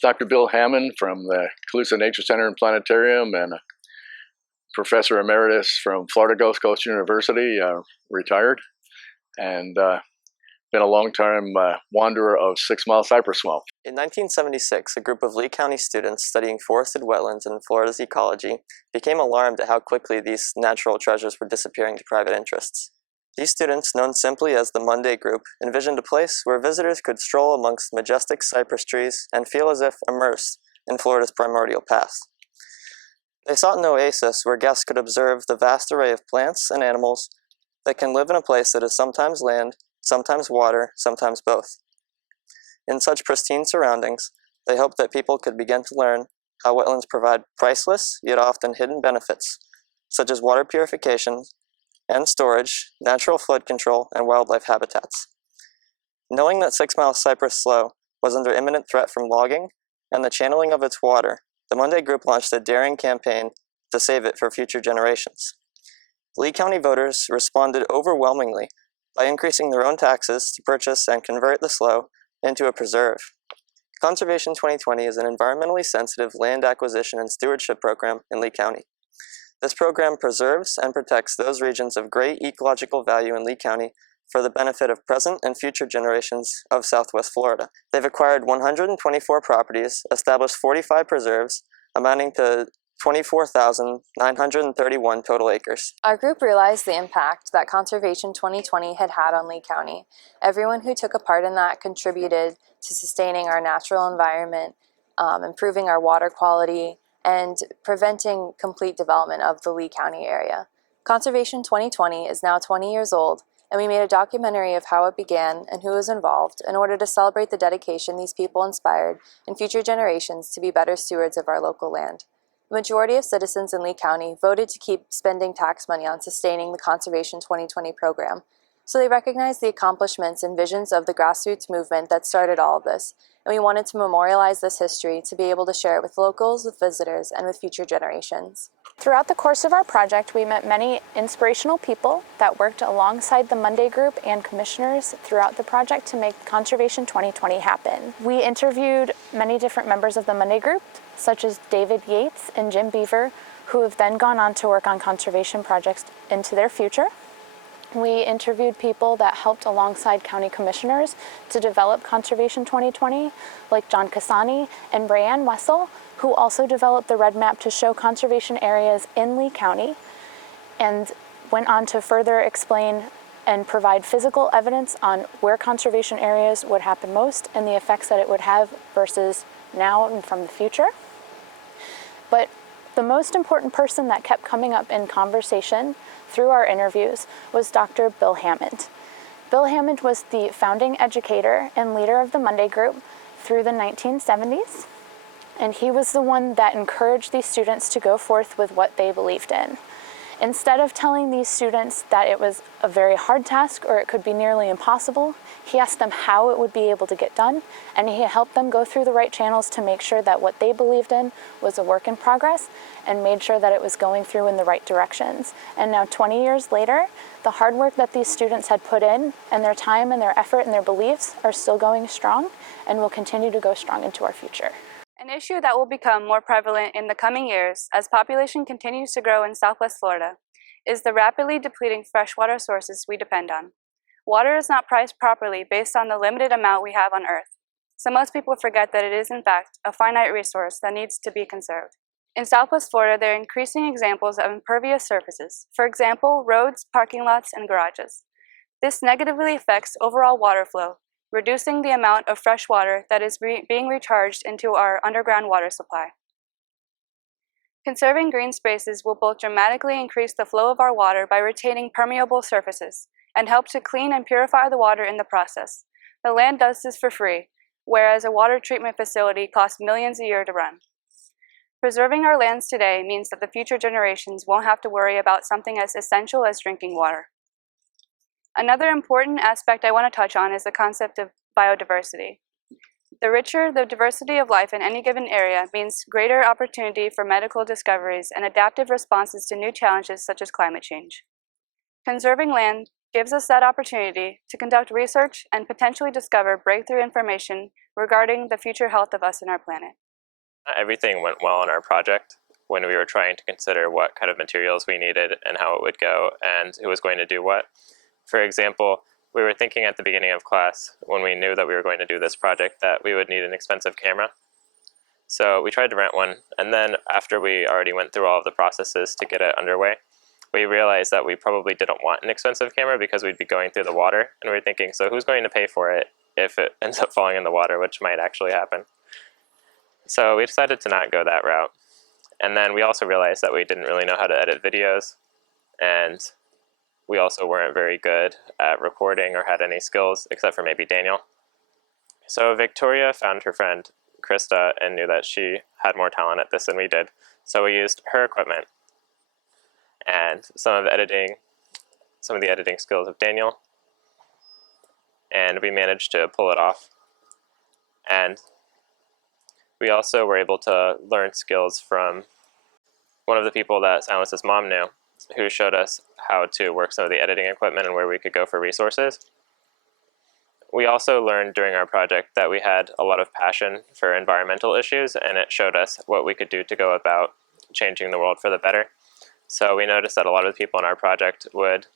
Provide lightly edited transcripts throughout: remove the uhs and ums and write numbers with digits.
Dr. Bill Hammond from the Calusa Nature Center and Planetarium, and a professor emeritus from Florida Gulf Coast University, retired, and been a long-time wanderer of 6 Mile cypress swamp. In 1976, a group of Lee County students studying forested wetlands and Florida's ecology became alarmed at how quickly these natural treasures were disappearing to private interests. These students, known simply as the Monday Group, envisioned a place where visitors could stroll amongst majestic cypress trees and feel as if immersed in Florida's primordial past. They sought an oasis where guests could observe the vast array of plants and animals that can live in a place that is sometimes land, sometimes water, sometimes both. In such pristine surroundings, they hoped that people could begin to learn how wetlands provide priceless yet often hidden benefits, such as water purification and storage, natural flood control, and wildlife habitats. Knowing that 6 Mile Cypress Slough was under imminent threat from logging and the channeling of its water, the Monday Group launched a daring campaign to save it for future generations. Lee County voters responded overwhelmingly by increasing their own taxes to purchase and convert the slough into a preserve. Conservation 2020 is an environmentally sensitive land acquisition and stewardship program in Lee County. This program preserves and protects those regions of great ecological value in Lee County for the benefit of present and future generations of Southwest Florida. They've acquired 124 properties, established 45 preserves, amounting to 24,931 total acres. Our group realized the impact that Conservation 2020 had had on Lee County. Everyone who took a part in that contributed to sustaining our natural environment, improving our water quality, and preventing complete development of the Lee County area. Conservation 2020 is now 20 years old, and we made a documentary of how it began and who was involved in order to celebrate the dedication these people inspired in future generations to be better stewards of our local land. The majority of citizens in Lee County voted to keep spending tax money on sustaining the Conservation 2020 program, so they recognized the accomplishments and visions of the grassroots movement that started all of this, and we wanted to memorialize this history to be able to share it with locals, with visitors, and with future generations. Throughout the course of our project, we met many inspirational people that worked alongside the Monday Group and commissioners throughout the project to make Conservation 2020 happen. We interviewed many different members of the Monday Group, such as David Yates and Jim Beaver, who have then gone on to work on conservation projects into their future. We interviewed people that helped alongside county commissioners to develop Conservation 2020, like John Cassani and Brianne Wessel, who also developed the red map to show conservation areas in Lee County, and went on to further explain and provide physical evidence on where conservation areas would happen most and the effects that it would have versus now and from the future. But the most important person that kept coming up in conversation through our interviews was Dr. Bill Hammond. Bill Hammond was the founding educator and leader of the Monday Group through the 1970s, and he was the one that encouraged these students to go forth with what they believed in. Instead of telling these students that it was a very hard task or it could be nearly impossible, he asked them how it would be able to get done, and he helped them go through the right channels to make sure that what they believed in was a work in progress and made sure that it was going through in the right directions. And now 20 years later, the hard work that these students had put in and their time and their effort and their beliefs are still going strong and will continue to go strong into our future. An issue that will become more prevalent in the coming years as population continues to grow in Southwest Florida is the rapidly depleting freshwater sources we depend on. Water is not priced properly based on the limited amount we have on Earth, so most people forget that it is in fact a finite resource that needs to be conserved. In Southwest Florida, there are increasing examples of impervious surfaces, for example, roads, parking lots, and garages. This negatively affects overall water flow, reducing the amount of fresh water that is being recharged into our underground water supply. Conserving green spaces will both dramatically increase the flow of our water by retaining permeable surfaces and help to clean and purify the water in the process. The land does this for free, whereas a water treatment facility costs millions a year to run. Preserving our lands today means that the future generations won't have to worry about something as essential as drinking water. Another important aspect I want to touch on is the concept of biodiversity. The richer the diversity of life in any given area means greater opportunity for medical discoveries and adaptive responses to new challenges such as climate change. Conserving land gives us that opportunity to conduct research and potentially discover breakthrough information regarding the future health of us and our planet. Everything went well on our project when we were trying to consider what kind of materials we needed and how it would go and who was going to do what. For example, we were thinking at the beginning of class, when we knew that we were going to do this project, that we would need an expensive camera. So we tried to rent one, and then after we already went through all of the processes to get it underway, we realized that we probably didn't want an expensive camera because we'd be going through the water, and we were thinking, so who's going to pay for it if it ends up falling in the water, which might actually happen. So we decided to not go that route. And then we also realized that we didn't really know how to edit videos, and we also weren't very good at recording or had any skills, except for maybe Daniel. So Victoria found her friend Krista and knew that she had more talent at this than we did. So we used her equipment and some of the editing skills of Daniel, and we managed to pull it off. And we also were able to learn skills from one of the people that Silence's mom knew, who showed us how to work some of the editing equipment and where we could go for resources. We also learned during our project that we had a lot of passion for environmental issues, and it showed us what we could do to go about changing the world for the better. So we noticed that a lot of the people in our project would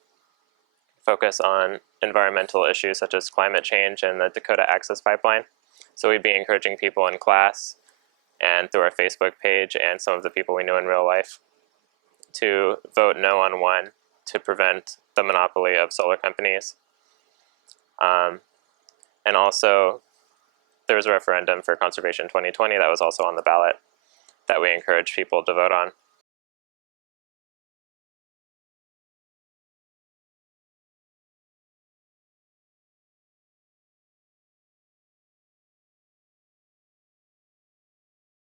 focus on environmental issues such as climate change and the Dakota Access Pipeline. So we'd be encouraging people in class and through our Facebook page and some of the people we knew in real life to vote no on one to prevent the monopoly of solar companies. And also, there was a referendum for Conservation 2020 that was also on the ballot that we encouraged people to vote on.